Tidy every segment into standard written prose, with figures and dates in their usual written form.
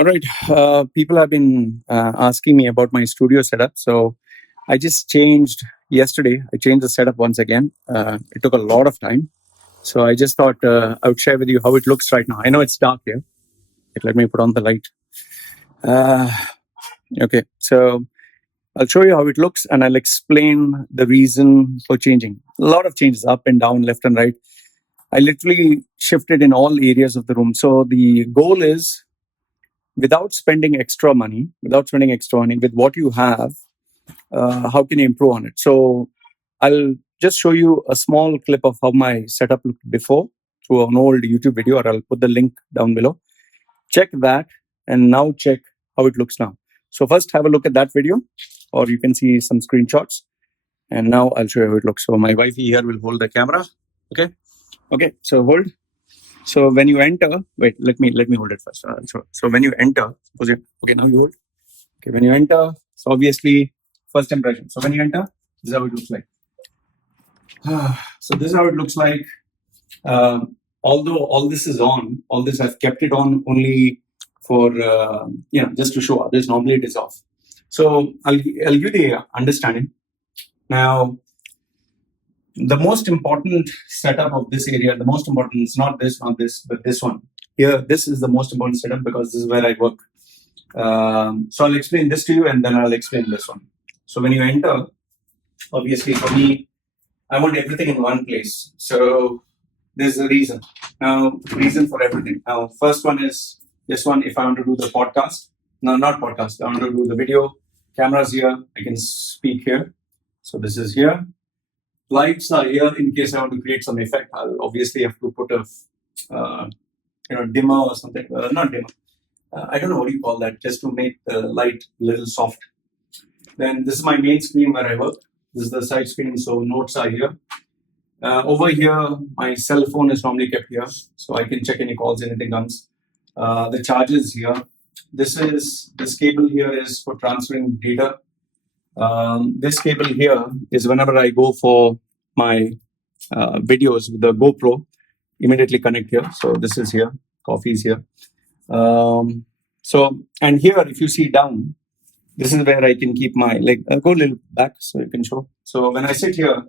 All right. People have been asking me about my studio setup. So I just changed yesterday. I changed the setup once again. It took a lot of time. So I just thought I would share with you how it looks right now. I know it's dark here. Let me put on the light. Okay. So I'll show you how it looks and I'll explain the reason for changing. A lot of changes up and down, left and right. I literally shifted in all areas of the room. So the goal is without spending extra money, with what you have, how can you improve on it? So I'll just show you a small clip of how my setup looked before through an old YouTube video, or I'll put the link down below. Check that and now check how it looks now. So first have a look at that video, or you can see some screenshots. And now I'll show you how it looks. So my wifey here will hold the camera. Okay, so hold. So when you enter, wait, let me hold it first. So when you enter, okay, now you hold. Okay, when you enter, so obviously first impression. So when you enter, this is how it looks like. So this is how it looks like. Although all this is on, all this I've kept it on only for just to show others. Normally it is off. So I'll give you the understanding. Now, the most important setup of this area, the most important is not this, but this one. Here, this is the most important setup because this is where I work. So I'll explain this to you and then I'll explain this one. So when you enter, obviously for me, I want everything in one place. So there's a reason. Now, reason for everything. Now, first one is this one. If I want to do the podcast, no, not podcast. I want to do the video. Cameras here. I can speak here. So this is here. Lights are here in case I want to create some effect. I'll obviously have to put a dimmer or something. Not dimmer. I don't know what you call that, just to make the light a little soft. Then this is my main screen where I work. This is the side screen, so notes are here. Over here, my cell phone is normally kept here, so I can check any calls, anything comes. The charger is here. This cable here is for transferring data. This cable here is whenever I go for my videos with the GoPro, immediately connect here. So this is here, coffee is here. And here, if you see down, this is where I can keep my leg. Go a little back so you can show. So when I sit here,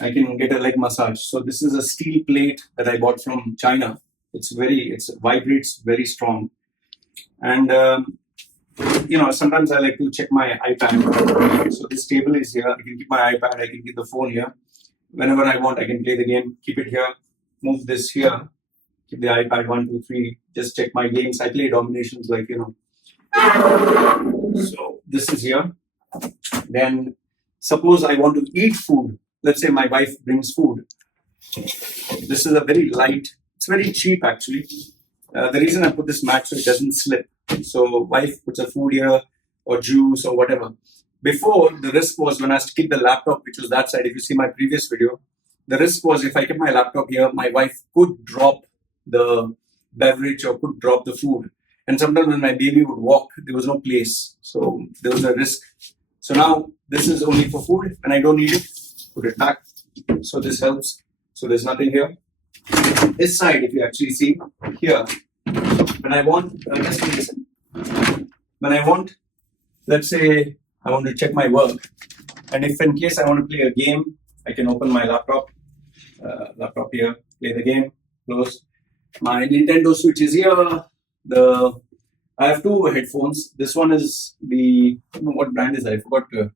I can get a leg massage. So this is a steel plate that I bought from China. It vibrates very strong. And sometimes I like to check my iPad. So this table is here. I can keep my iPad. I can keep the phone here. Whenever I want, I can play the game. Keep it here. Move this here. Keep the iPad 1, 2, 3. Just check my games. I play dominations So this is here. Then suppose I want to eat food. Let's say my wife brings food. This is a very light. It's very cheap actually. The reason I put this mat so it doesn't slip. So wife puts a food here or juice or whatever. Before, the risk was when I used to keep the laptop, which was that side. If you see my previous video, the risk was if I kept my laptop here, my wife could drop the beverage or could drop the food. And sometimes when my baby would walk, there was no place. So there was a risk. So now this is only for food and I don't need it. Put it back. So this helps. So there's nothing here. This side, if you actually see here, when I want, let's say I want to check my work, and if in case I want to play a game, I can open my laptop here, play the game, close. My Nintendo Switch is here. I have two headphones. This one is I don't know what brand is that. I forgot to.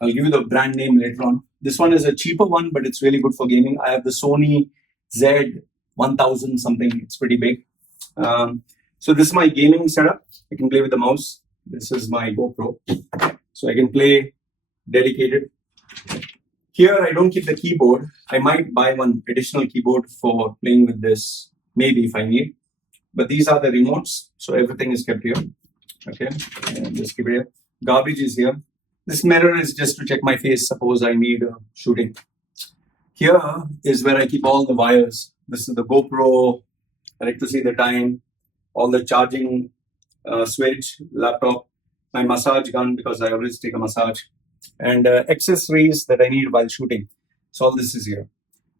I'll give you the brand name later on. This one is a cheaper one, but it's really good for gaming. I have the Sony Z1000 something. It's pretty big. So this is my gaming setup. I can play with the mouse. This is my GoPro. So I can play dedicated. Here I don't keep the keyboard. I might buy one additional keyboard for playing with this, maybe if I need. But these are the remotes. So everything is kept here. Okay. And just keep it here. Garbage is here. This mirror is just to check my face. Suppose I need shooting. Here is where I keep all the wires. This is the GoPro. I like to see the time. All the charging switch, laptop, my massage gun because I always take a massage, and accessories that I need while shooting. So all this is here.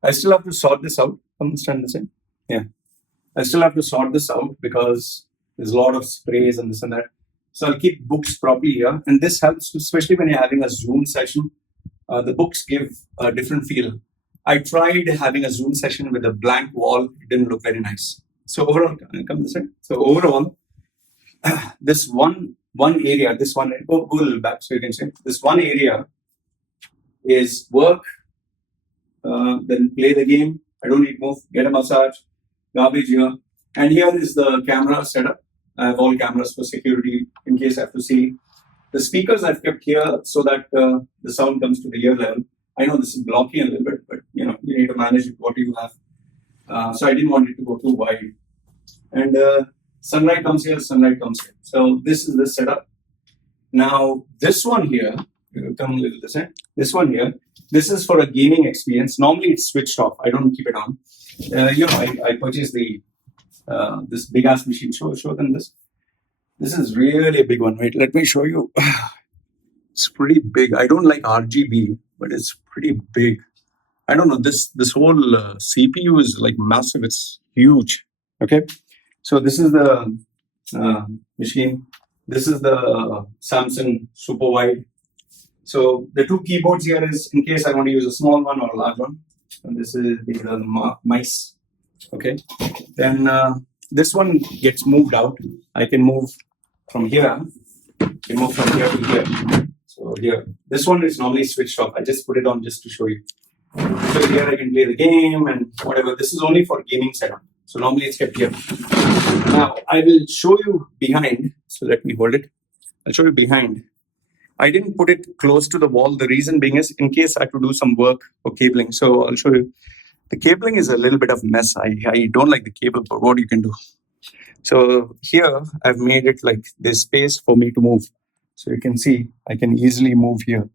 I still have to sort this out. Come stand this in. Yeah. I still have to sort this out because There's a lot of sprays and this and that. So I'll keep books properly here. And this helps, especially when you're having a Zoom session. The books give a different feel. I tried having a Zoom session with a blank wall. It didn't look very nice. So overall, come this way. So overall, this one area, go a little back so you can see. This one area is work, then play the game. I don't need move, get a massage, garbage here. And here is the camera setup. I have all cameras for security in case I have to see. The speakers I've kept here so that the sound comes to the ear level. I know this is blocking a little bit, but you need to manage what you have. So I didn't want it to go too wide. And sunlight comes here, sunlight comes here. So this is the setup. Now this one here, come a little this way. This one here, this is for a gaming experience. Normally it's switched off. I don't keep it on. I purchased the this big ass machine. Show them this. This is really a big one. Wait, let me show you. It's pretty big. I don't like RGB, but it's pretty big. I don't know. This whole CPU is like massive. It's huge. Okay. So this is the machine. This is the Samsung super wide. So the two keyboards here is in case I want to use a small one or a large one. And this is the mice. Okay. Then this one gets moved out. I can move from here. I can move from here to here. So here, this one is normally switched off. I just put it on just to show you. So here I can play the game and whatever. This is only for gaming setup. So normally it's kept here. Now I will show you behind. So let me hold it. I'll show you behind. I didn't put it close to the wall. The reason being is in case I have to do some work or cabling. So I'll show you. The cabling is a little bit of mess. I don't like the cable, but what you can do. So here I've made it like there's space for me to move. So you can see I can easily move here.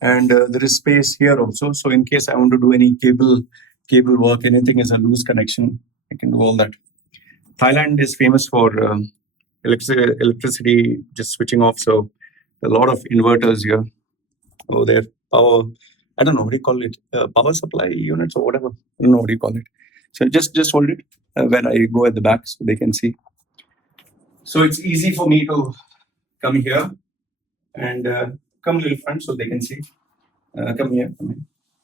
And there is space here also. So in case I want to do any cable work, anything is a loose connection, I can do all that. Thailand is famous for electricity just switching off. So a lot of inverters here. Oh, they're power. I don't know what do you call it. Power supply units or whatever. I don't know what you call it. So just hold it when I go at the back so they can see. So it's easy for me to come here and come a little front so they can see. Come here.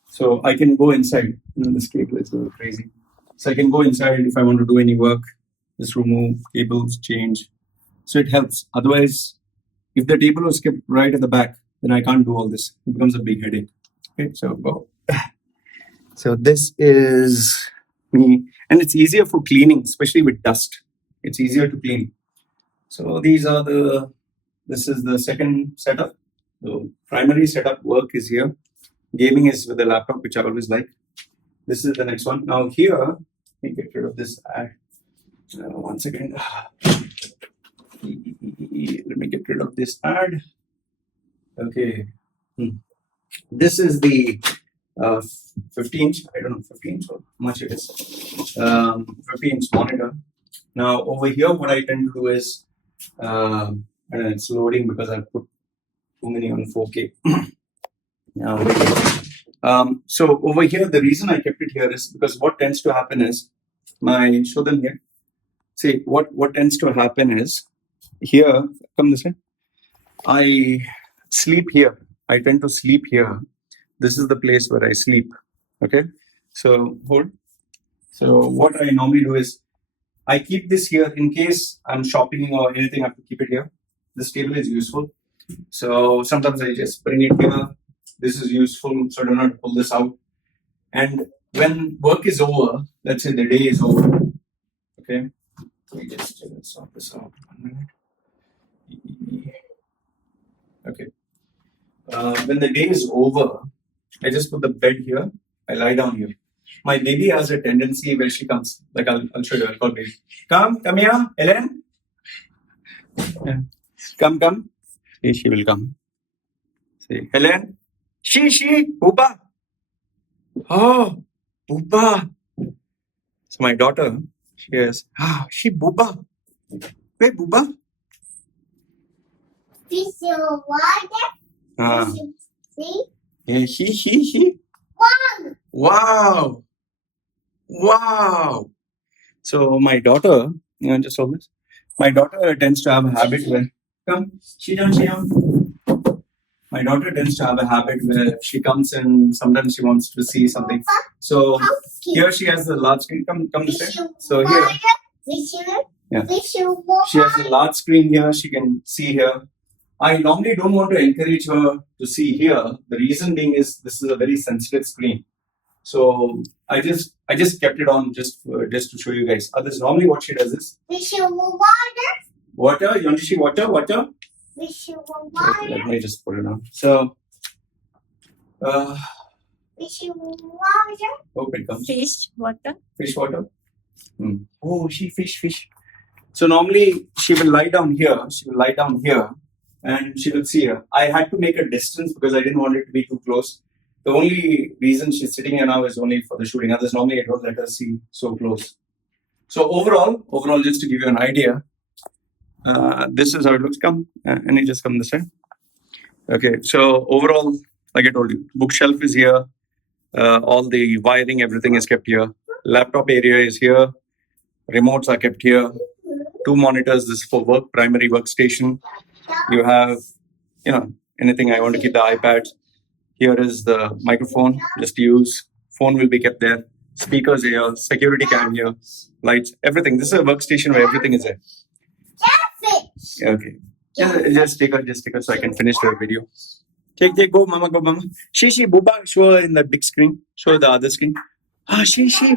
So I can go inside. This cable is a little crazy. So I can go inside if I want to do any work. Just remove cables, change. So it helps. Otherwise, if the table was kept right at the back, then I can't do all this. It becomes a big headache. Okay, so go. So this is me. And it's easier for cleaning, especially with dust. It's easier to clean. So this is the second setup. The primary setup work is here. Gaming is with the laptop, which I always like. This is the next one. Now here, let me get rid of this ad. One second. Let me get rid of this ad. Okay. This is the 15-inch. I don't know, 15-inch or how much it is. 15-inch monitor. Now over here, what I tend to do is, and it's loading because I put too many on 4K. Now, so over here, the reason I kept it here is because what tends to happen is, show them here. See, what tends to happen is, here, come this way, I sleep here. I tend to sleep here. This is the place where I sleep. Okay, so hold. So what I normally do is, I keep this here in case I'm shopping or anything. I have to keep it here. This table is useful. So sometimes I just bring it here. This is useful, so I do not pull this out. And when work is over, let's say the day is over. Okay, let me just sort this out. 1 minute. Okay. When the day is over, I just put the bed here. I lie down here. My baby has a tendency where she comes. Like I'll show you. I'll call baby. Come here, Ellen. Yeah. Come. She will come. Say, Helen. She, Booba. Oh, Booba. So my daughter, she has, she Booba. Wait, Booba. Fish your water. See? Yeah, he. Wow. So my daughter, just hold this. My daughter tends to have a habit where she down. My daughter tends to have a habit where she comes in. Sometimes she wants to see something. So here she has the large screen. Come this way. So here, yeah, she has a large screen here. She can see here. I normally don't want to encourage her to see here. The reason being is this is a very sensitive screen. So I just kept it on just to show you guys. Others normally what she does is water. You want to see water? Okay, let me just put it on. So hope it comes. Fish water. Oh, fish. So normally she will lie down here. And she will see her. I had to make a distance because I didn't want it to be too close. The only reason she's sitting here now is only for the shooting. Others normally I don't let her see so close. So overall, just to give you an idea, this is how it looks. Come, and you just come this way. Okay. So overall, like I told you, bookshelf is here. All the wiring, everything is kept here. Laptop area is here. Remotes are kept here. 2 monitors. This is for work, primary workstation. You have, anything. I want to keep the iPad. Here is the microphone, just use. Phone will be kept there. Speakers here, security cam here, lights, everything. This is a workstation where everything is there. Okay. Just take her so I can finish the video. Take, go, mama. She, Booba, show her in the big screen. Show the other screen. She.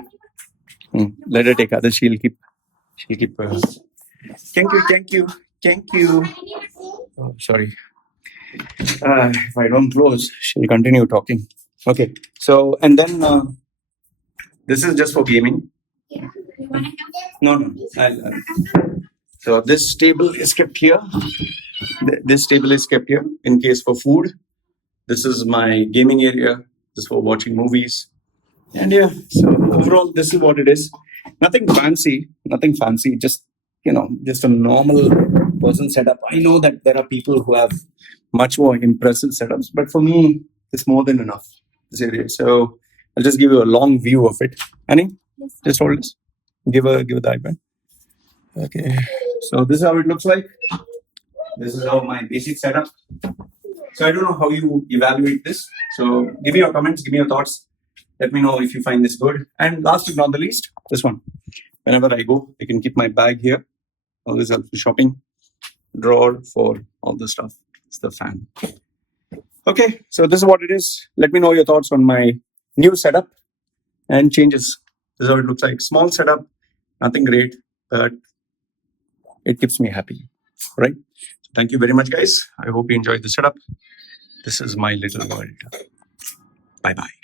Let her take other. She'll keep. Thank you. Oh, sorry. If I don't close, she'll continue talking. Okay. So, and then this is just for gaming. No. So this table is kept here. This table is kept here in case for food. This is my gaming area. This is for watching movies. And yeah, so overall, this is what it is. Nothing fancy. Just a normal person setup. I know that there are people who have much more impressive setups, but for me, it's more than enough. This area. So I'll just give you a long view of it. Annie, just hold this. Give the iPad. Okay. So this is how it looks like. This is how my basic setup. So I don't know how you evaluate this. So give me your comments. Give me your thoughts. Let me know if you find this good. And last but not the least, this one. Whenever I go, I can keep my bag here. All this helps for shopping. Drawer for all the stuff. It's the fan. Okay, so this is what it is. Let me know your thoughts on my new setup and changes. This is how it looks like. Small setup, nothing great, but it keeps me happy, right? Thank you very much, guys. I hope you enjoyed the setup. This is my little world. Bye-bye.